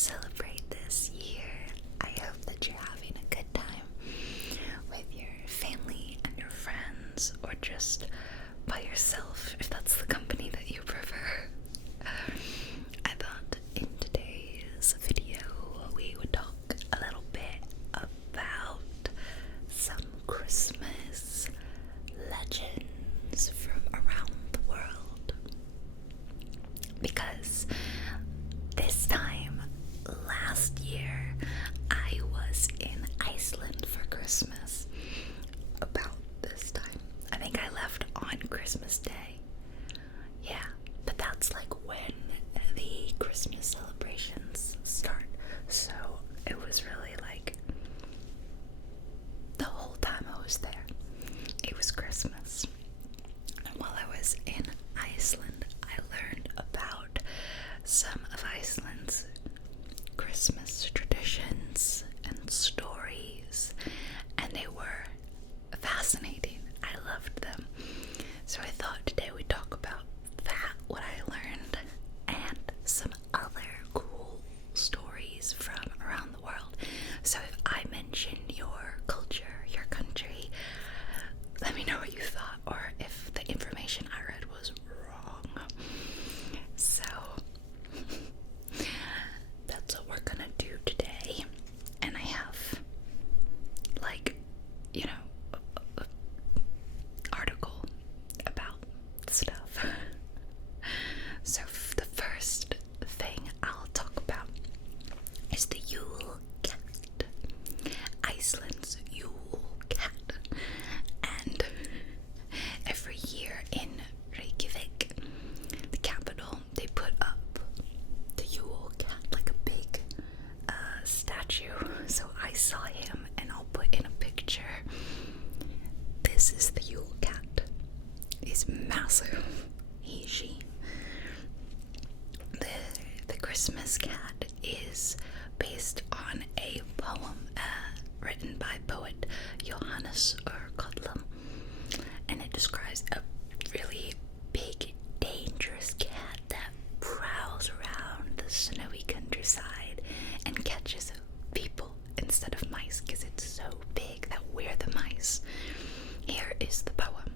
celebrate this year. I hope that you're having a good time with your family and your friends, or just by yourself if that's the company that you prefer. I thought in today's video we would talk a little bit about some Christmas legends from around the world, because this time last year I was in Iceland for Christmas. About this time, I think I left on Christmas Day. Yeah, but that's like when the Christmas celebrations start, so it was really like the whole time I was there, it was Christmas. And while I was in Iceland, I learned about some of Iceland's Christmas traditions and stories, and they were fascinating. I loved them. So I thought today we'd talk about that, what I learned, and some other cool stories from around the world. So if I mentioned your culture, your country, let me know what you thought, or if the information I read was wrong. So that's what we're gonna do today. And I have, like, you know, a article about stuff. So the first thing I'll talk about is the Yule cat. Iceland's Yule cat. And every year in Reykjavik, the capital, they put up the Yule cat, like a big statue. So I saw him, and I'll put in a picture. This is the Yule cat. He's massive. She. The Christmas cat is based on a poem written by poet Johannes Kodlum, and it describes a really big, dangerous cat that prowls around the snowy countryside and catches people instead of mice, because it's so big that we're the mice. Here is the poem.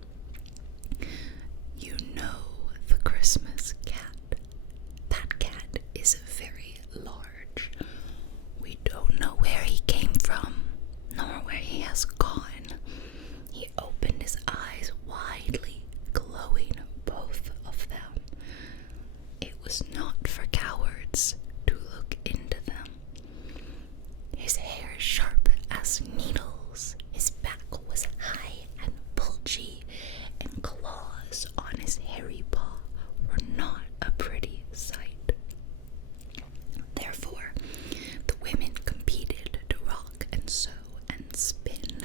You know the Christmas cat. That cat is very large. We don't know where he came from, nor where he has gone. He opened his eyes widely, glowing, both of them. It was not for cowards to look into them. His hair sharp as needles, his back was high and bulgy, and claws on his hairy paw were not a pretty sight. Therefore, the women competed to rock and sew and spin,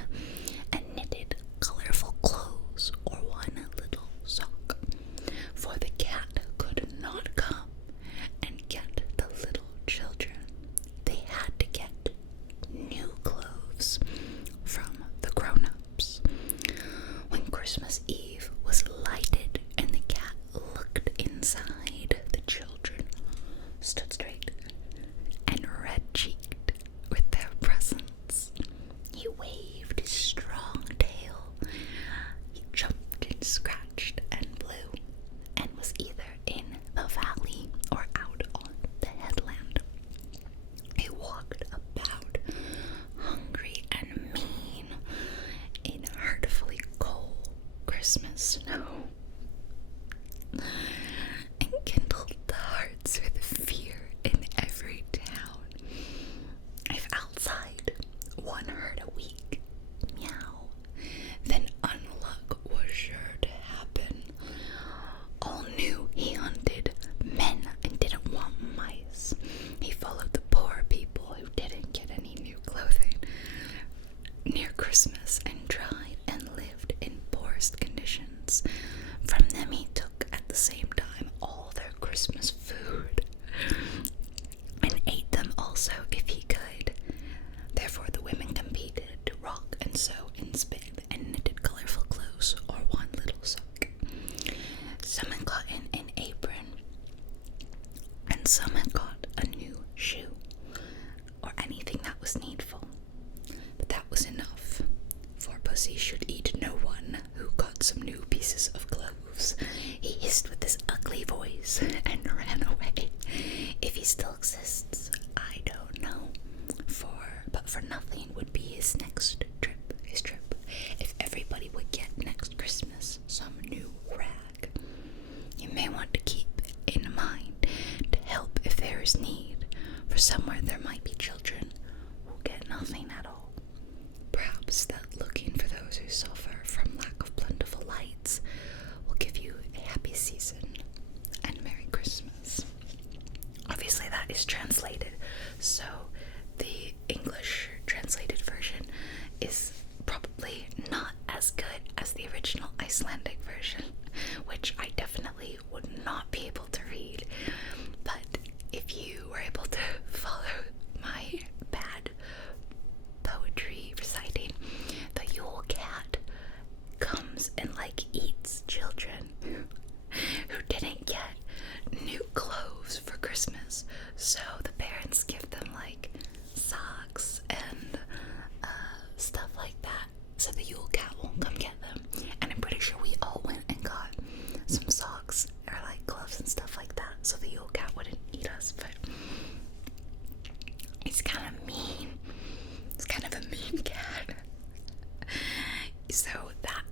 and knitted colorful clothes or one little sock. For the cat could not come and get the little children. They had to get new clothes from the grown-ups. When Christmas Eve was lighted and the cat looked inside, the children stood straight and red-cheeked with their presents. He waved his strong tail. He jumped and scratched and blew, and was either in the valley or out on the headland. He walked about, hungry and mean, in hurtfully cold Christmas snow, and kindled the hearts with fear in every town. If outside one heard a weak meow, then unluck was sure to happen. All knew he hunted men and didn't want mice. He followed the poor people who didn't get any new clothing near Christmas, and tried and lived in poorest conditions. From them he took at the same time all their Christmas food, and ate them also if he could. Therefore the women competed to rock and sew and spin, and knitted colorful clothes or one little sock. Some had gotten an apron, and some had got a new shoe. still exists, I don't know. But for nothing would be his next trip. His trip. If everybody would get next Christmas some new rag. You may want to keep in mind to help if there is need, for somewhere there might be children who get nothing at all. Perhaps that looking for those who suffer from lack of plentiful lights will give you a happy season and Merry Christmas. Obviously that is translated, so the English translated version is probably not as good as the original Icelandic version, which I definitely would not be able to read. But if you were able to follow my bad poetry reciting, the Yule cat comes and like eats children who didn't get new clothes for Christmas, so the parents give them like socks and stuff like that, so the Yule cat won't come get them. And I'm pretty sure we all went and got some socks or like gloves and stuff like that, so the Yule cat wouldn't eat us. But it's kind of mean. It's kind of a mean cat. So that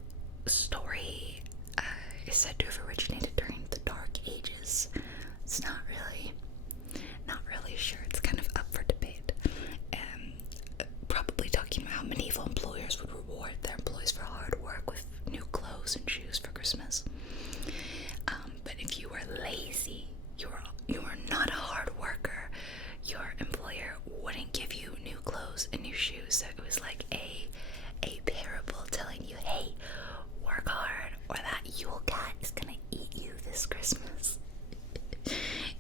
story is said to have originated during the Dark Ages. It's not really sure. It's kind of up for debate. Probably talking about how medieval employers would reward their employees for hard work with new clothes and shoes for Christmas. But if you were lazy, you were not a hard worker, your employer wouldn't give you new clothes and new shoes. So it was like a parable telling you, hey, work hard or that Yule cat is gonna eat you this Christmas.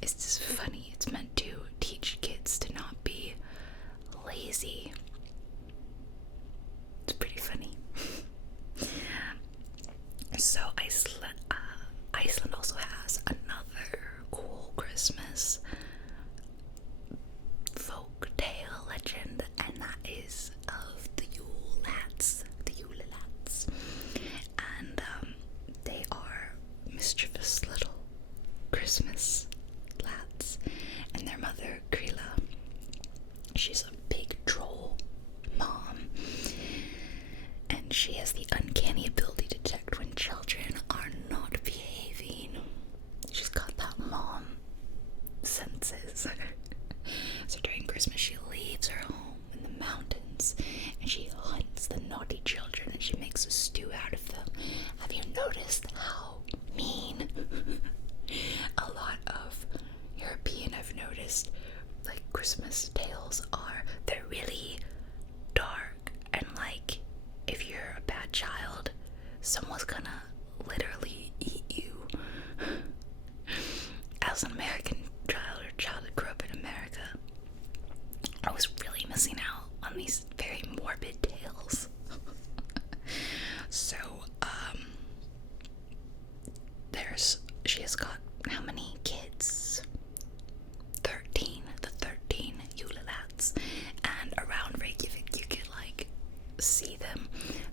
It's just funny. It's meant to teach kids to not be lazy. It's pretty funny. So Iceland also has another cool Christmas folk tale legend, and that is of the Yule Lads. The Yule Lads. And they are mischievous little Christmas lads. And their mother, Krila, she's a big troll mom. And she has the uncanny ability to detect when children are not behaving. She's got that mom senses. So during Christmas, she leaves her home in the mountains and she hunts the naughty children and she makes a stew out of them. Have you noticed how mean a lot of European, I've noticed, like Christmas tales are? They're really dark, and like if you're a bad child, someone's gonna literally eat you. As an American child that grew up in America, I was really missing out on these very morbid tales. So, she has got how many kids? 13, the 13 Yule Lads. And around Reykjavik, you could like see them.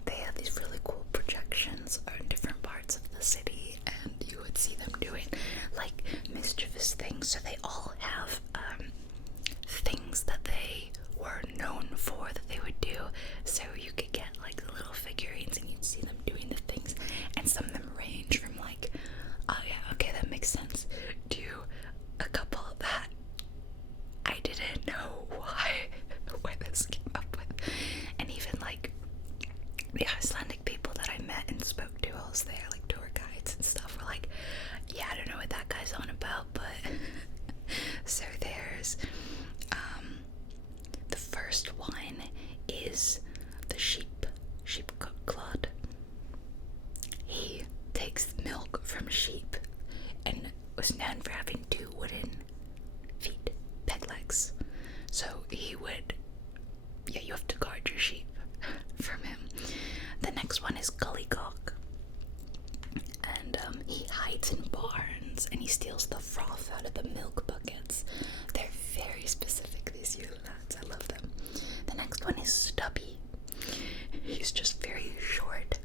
They have these really cool projections in different parts of the city, and you would see them doing like mischievous things. So they all have things that they were known for that they would do. So you could get like the little figurines and you'd see them doing the things, and some of them range from like, oh yeah, okay, that makes sense, to a couple that I didn't know why this came up with. And even like the Icelandic people that I met and spoke to while I was there, like tour guides and stuff, were like, yeah, I don't know what that guy's on about, but so there's the first one is the sheep clod. He takes milk from sheep and was known for having 2 wooden feet, peg legs. So he would, yeah, you have to guard your sheep from him. The next one is Gullycock, and he hides in barns and he steals the froth out of the milk buckets. They're very specific, these Yule Lads. I love them. The next one is Stubby. He's just very short,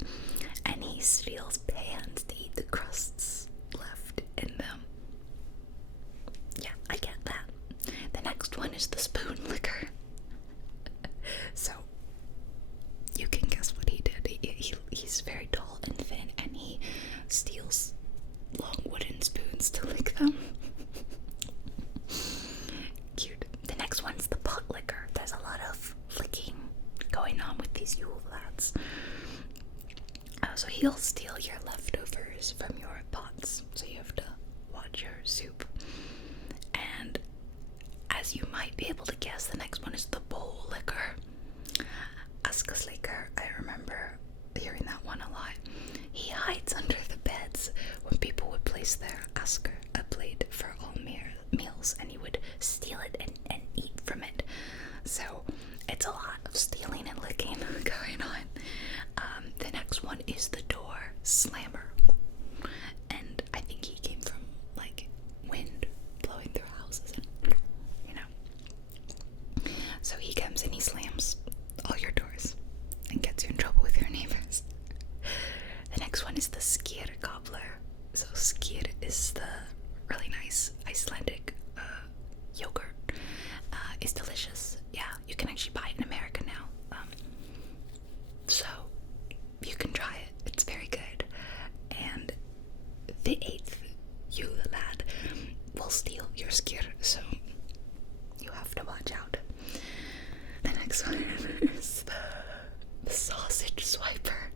and he steals pans to eat the crusts left in them. Yeah, I get that. is the spoon licker. So you can guess what he did. He's very tall and thin, and he steals long wooden spoons to lick them. Cute. The next one's the pot licker. There's a lot of licking going on with these Yule Lads. So he'll steal your leftovers from your pots, so you have to watch your soup. And as you might be able to guess, the next one is the bowl licker. Atticus licker, I remember hearing that one a lot. He hides under the beds when people would place their asker, a plate for all meals, and he would steal it and eat from it. So it's a lot of stealing and licking going on. The next one is the door slammer, and I think he came from like wind blowing through houses, and you know. So he comes and he slams all your doors and gets you in trouble with your neighbors. The next one is the skyr gobbler. So skyr is the really nice Icelandic yogurt. It's delicious. Yeah, you can actually buy it in America now. So you can try it. It's very good. And the 8th Yule Lad will steal your skyr, so you have to watch out. The next one is the sausage swiper.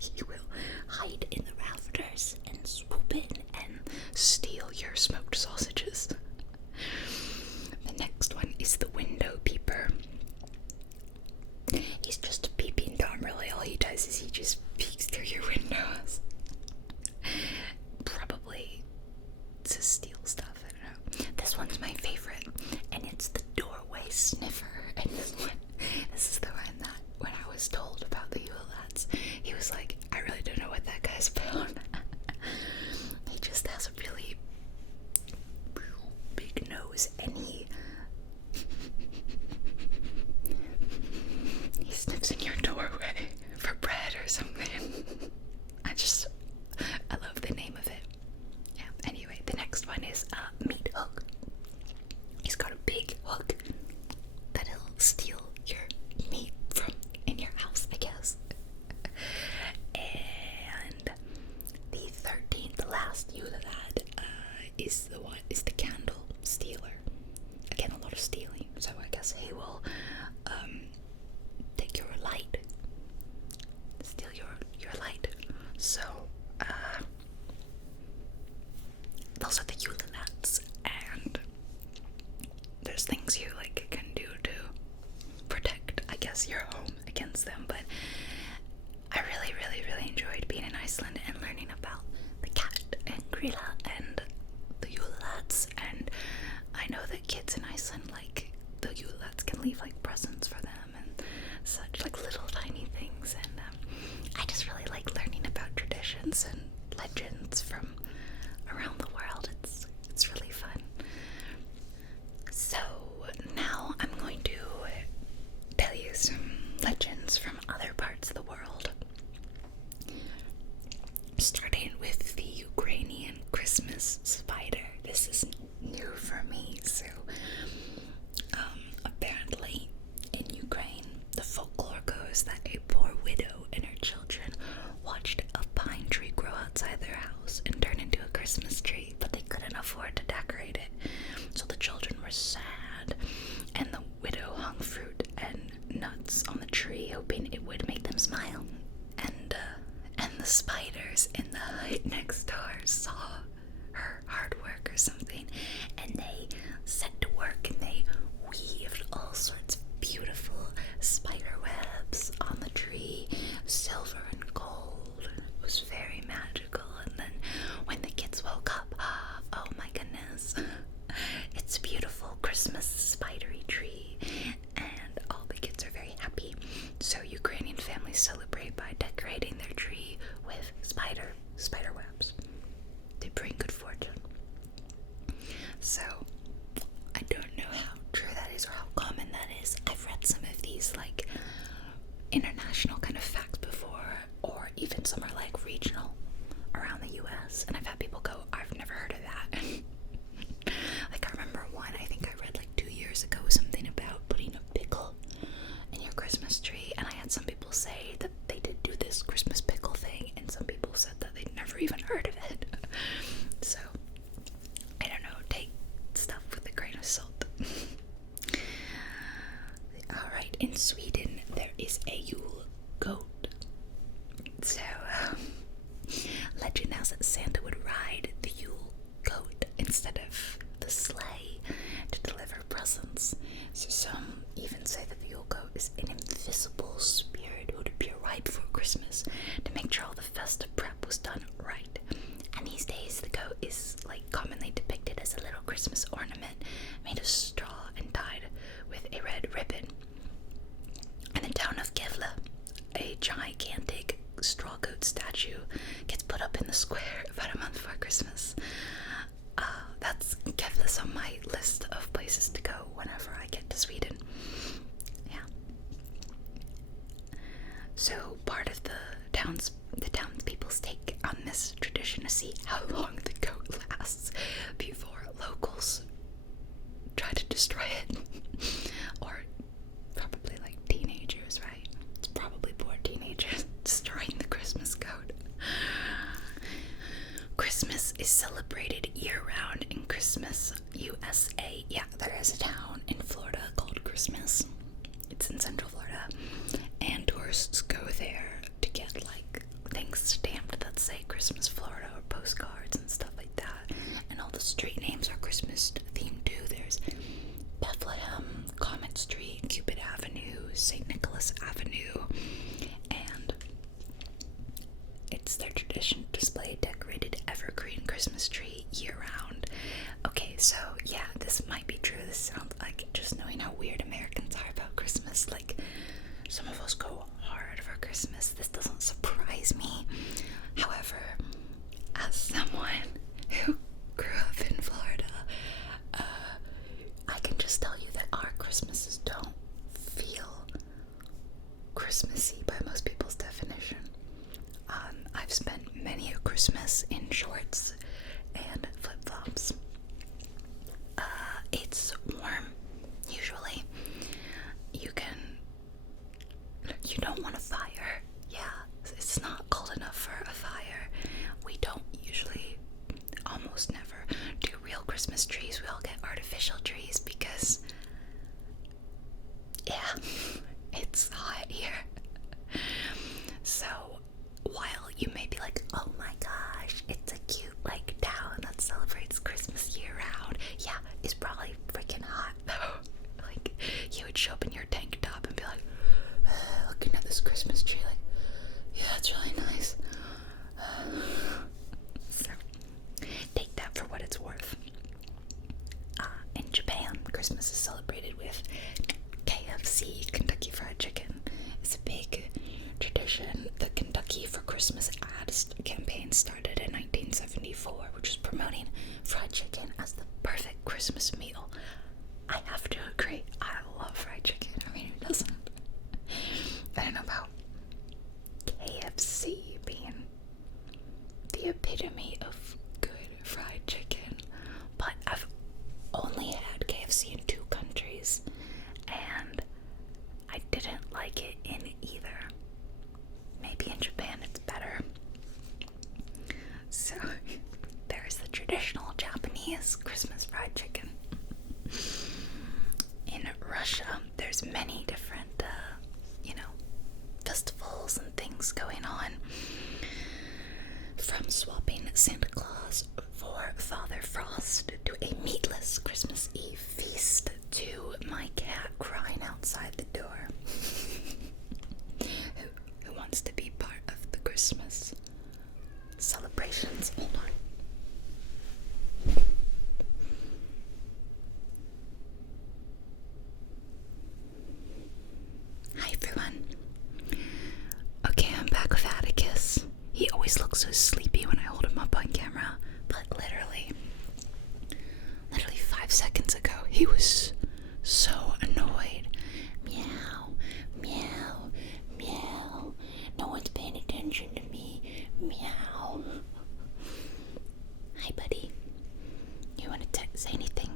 He will hide in the rafters and swoop in and steal your smoked sausages. The next one is the window peeper. He's just a peeping Tom, really. All he does is he just peeks through your windows. Probably to steal stuff, I don't know. This one's my favorite, and it's the doorway sniffer. And this is the one that when I was told about the Yule Lads, he was like, I really don't know what that guy's about. He just has a really big nose, and he sniffs in your doorway for bread or something. I love the name of it. Yeah, anyway, the next one is meat hook. He's got a big hook that he'll steal your meat from in your house, I guess. And the 13th, last Yule Lad, is the candle stealer. Again, a lot of stealing, so I guess he will take your light, steal your light. So those are the Yule Lads, and there's things you like can do to protect, I guess, your home against them. But I really, really, really enjoyed being in Iceland and learning about the cat and Grilla and the Yule Lads. And I know that kids in Iceland, like the Yule Lads, can leave like presents for them and such, like little tiny things. And I just really like learning about traditions and legends from around the world. It's really fun. So now I'm going to tell you some legends from other parts of the world, starting with the Ukrainian Christmas spider. This is new for me. So apparently in Ukraine, the folklore goes that a poor widow and her children watched a pine tree grow outside their house and turn into a Christmas tree, but they couldn't afford to decorate it. So the children were sad, and the widow hung fruit and nuts on the tree, hoping it would make them smile. And the spiders in the hut next door saw her hard work or something, and they set to work and they weaved all sorts of beautiful spider webs on the tree, silver and gold. It was very magical. And then when the kids woke up, oh my goodness, it's a beautiful Christmas spidery tree, and all the kids are very happy. So Ukrainian families celebrate by decorating their tree with spider webs. They bring good fortune. So I don't know how true that is or how common that is. I've read some of these like international kind of facts before, or even some are like regional around the US, and I've had people go, I've never heard of that. Like I remember one I think I read like 2 years ago in Sweden, there is a Yule goat. So, legend has it Santa would ride the Yule goat instead of the sleigh to deliver presents. So some even say that the Yule goat is an invisible spirit who would appear right before Christmas to make sure all the festive prep was done right. And these days, the goat is commonly depicted as a little Christmas ornament made of straw and tied with a red ribbon. In the town of Gävle, a gigantic straw goat statue gets put up in the square about a month before Christmas. That's Gävle's on my list of places to go whenever I get to Sweden. Yeah. So part of the townspeople's take on this tradition to see how long the goat lasts before locals try to destroy it. Or probably teenagers, right? It's probably poor teenagers destroying the Christmas goat. Christmas is celebrated year-round in Christmas, USA. Yeah, there is a town in Florida called Christmas. It's in Central Florida. And tourists go there to get things stamped that say Christmas Florida or postcards and stuff like that. And all the street names are Christmas themed too. There's Bethlehem, Comet Street, Cupid Avenue, St. Nicholas Avenue, and it's their tradition to display a decorated evergreen Christmas tree year-round. Okay, so yeah, this might be true. This sounds like just knowing how weird Americans are about Christmas. Some of us go hard for Christmas. This doesn't surprise me. However, as someone who grew up in Florida, I can just tell you that our Christmases don't feel Christmassy by most people's definition. I've spent many a Christmas in shorts and flip-flops. It's warm, usually. You don't want a fire. Yeah, it's not cold enough for a fire. We don't usually, almost never, do real Christmas trees. We all get artificial trees because, yeah, it's hot here. So, while you may be like, oh my gosh, it's a cute, town that celebrates Christmas year-round, yeah, it's probably freaking hot, though. You would show up in your tank top and be like, looking at this Christmas tree, yeah, it's really nice. So, take that for what it's worth. In Japan, Christmas is celebrated with KFC, Kentucky Fried Chicken. It's a big tradition. The Kentucky for Christmas ads campaign started in 1974, which was promoting fried chicken as the perfect Christmas meal. I have to agree. I love fried chicken. I mean, who doesn't? I don't know about KFC being the epitome of good fried chicken, but I've only had KFC in 2 countries, and I didn't like it in either. Maybe in Japan it's better. So, there's the traditional Japanese Christmas fried chicken. In Russia, there's many different, festivals and things going on. From swapping Santa Claus for Father Frost to a meatless Christmas Eve feast to my cat crying outside the door. who wants to be part of the Christmas celebrations? Hold on. Hi everyone. Okay, I'm back with Atticus. He always looks so sleepy when I hold him up on camera, but literally 5 seconds ago, he was so annoyed. Meow, meow, meow. No one's paying attention to me. Meow. Hi, buddy. You want to say anything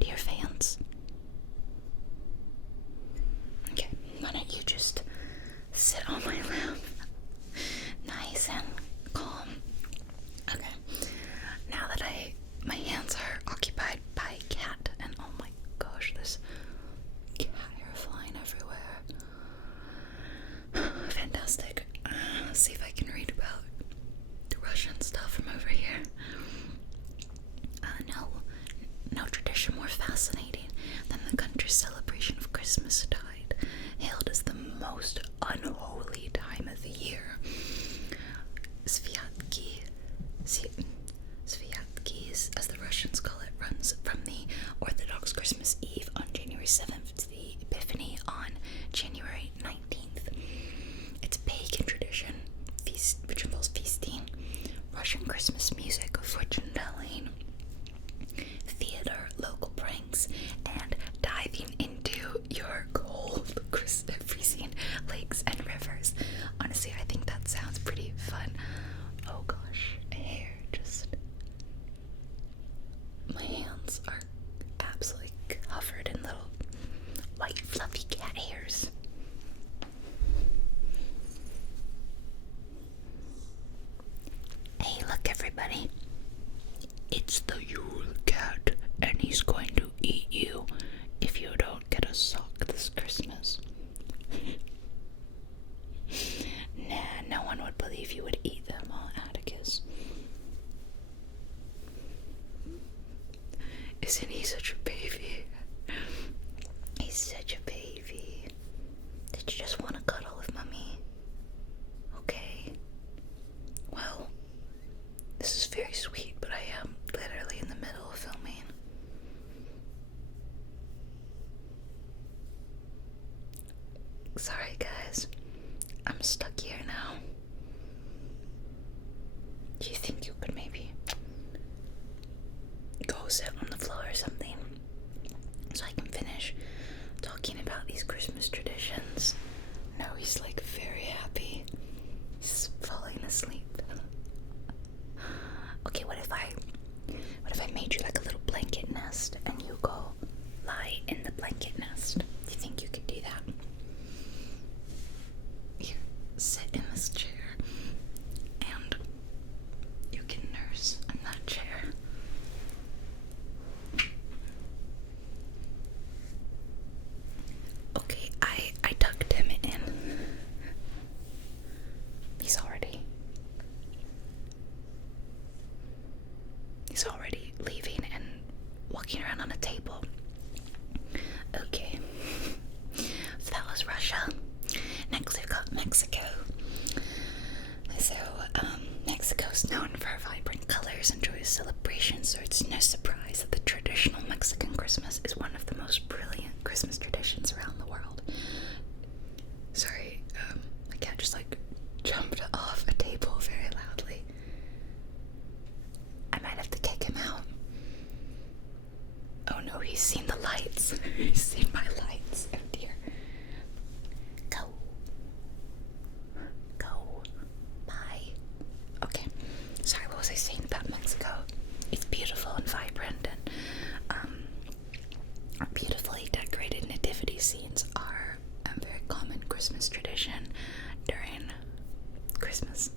to your fans? Okay, why don't you just sit on my lap, nice and calm. Okay, now that my hands are occupied by cat, and oh my gosh, covered in little white fluffy cat hairs. Hey, look everybody. It's the Yule cat, and he's going to eat you if you don't get a sock this Christmas. Nah, no one would believe you would eat them, Atticus. Isn't he such a baby? He's such a baby. Did you just want to cuddle with Mommy? Okay. Well, this is very sweet, but I am literally in the middle of filming. Sorry, guys. I'm stuck here now. Do you think you could maybe go sit on the floor or something so I can finish talking about these Christmas traditions? No, he's like very happy. He's falling asleep. Okay, what if I made you like a little blanket nest and you go lie in the blanket nest? Do you think you could do that? Here, sit in this chair and you can nurse in that chair. Okay, I tucked him in. He's already leaving and walking around on a table. Okay, so that was Russia. Next we've got Mexico. So, Mexico's known for vibrant colors and joyous celebrations, so it's no surprise that the traditional Mexican Christmas is one of the most brilliant Christmas traditions around the world. Sorry, my cat just like jumped off a table very loudly. I might have to kick him out. Oh no, he's seen the lights. He's seen my lights. Oh dear. Go. Go. Bye. Okay. Sorry, what was I saying about Mexico? It's beautiful and vibrant, and beautifully decorated nativity scenes are a very common Christmas tradition during Christmas.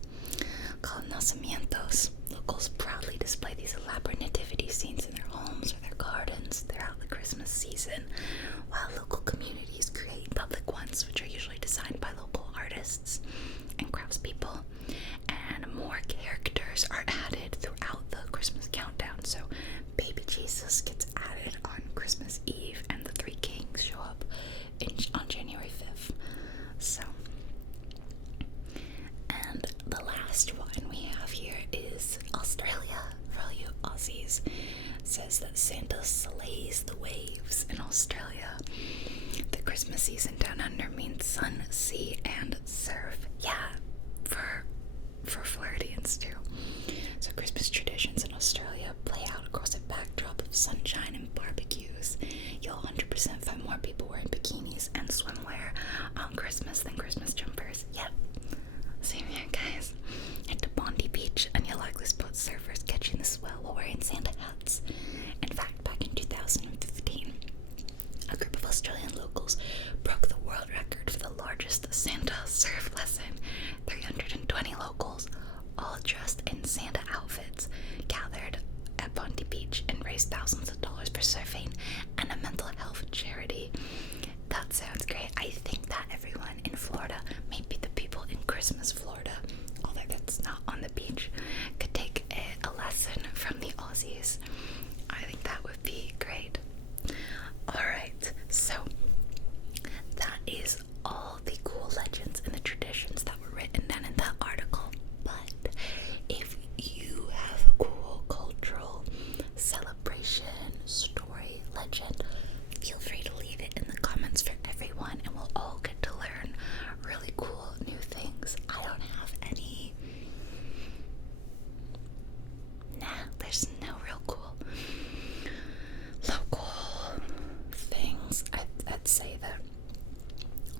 Called nacimientos. Locals proudly display these elaborate nativity scenes in their homes or their gardens throughout the Christmas season, while local communities create public ones, which are usually designed by local artists and craftspeople. And more characters are added throughout the Christmas countdown. So baby Jesus gets added on Christmas Eve, and the three kings show up on January 5th. So, and the last one we have here is Australia. For all you Aussies, it says that Santa slays the waves in Australia. The Christmas season down under means sun, sea, and surf. Yeah, for Floridians too. So Christmas traditions in Australia play out across a backdrop of sunshine and barbecues. You'll 100% find more people wearing bikinis and swimwear on Christmas than Christmas jumpers. Yep. Same here, guys. Head to Bondi Beach and you'll likely spot surfers catching the swell while wearing Santa hats. In fact, back in 2015, a group of Australian locals broke the world record for the largest Santa surf lesson. 320 locals, all dressed in Santa outfits, gathered at Bondi Beach and raised thousands of dollars for surfing and a mental health charity. That sounds great. I think that everyone in Florida, maybe the people in Christmas Florida, although that's not on the beach, could take a lesson from the Aussies. I think that would be great. Alright, so that is all the cool legends and the traditions that were written down in that article. But if you have a cool cultural celebration, story, legend, feel free to leave it in the comments for everyone, and we'll all get to learn really cool new things. I don't have any. Nah, there's no real cool local things. I'd say that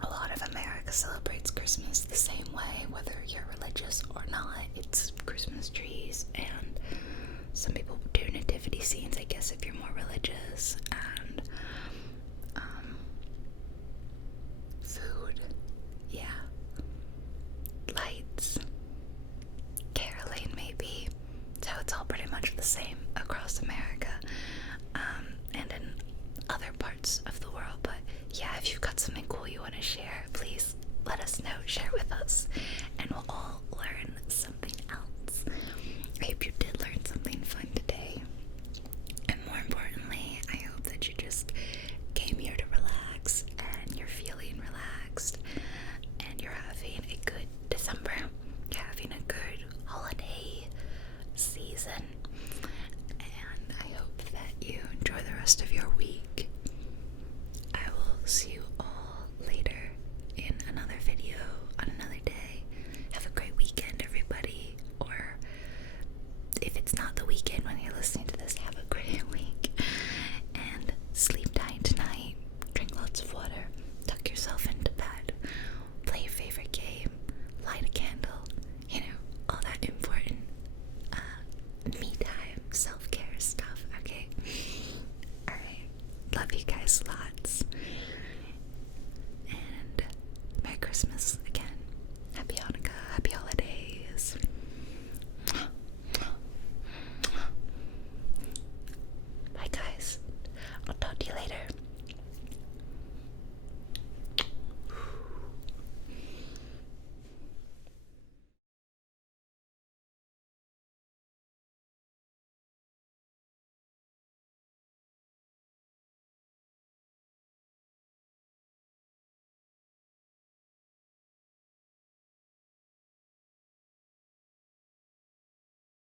a lot of America celebrates Christmas the same way, whether you're religious or not. It's Christmas trees, and some people do nativity scenes, I guess, if you're more religious, and want to share, please let us know. Share with us, and we'll all learn something else. I hope you did learn something fun today. And more importantly, I hope that you just came here to relax and you're feeling relaxed and you're having a good December. You're having a good holiday season. And I hope that you enjoy the rest of your week. I will see you all later in another video on another day. Have a great weekend, everybody. Or if it's not the weekend when you're listening to this, have a great week. And sleep tight tonight. Drink lots of water. Tuck yourself into bed. Play your favorite game. Light a candle. You know, all that important me time, self-care stuff, okay? Alright. Love you guys lots. And Merry Christmas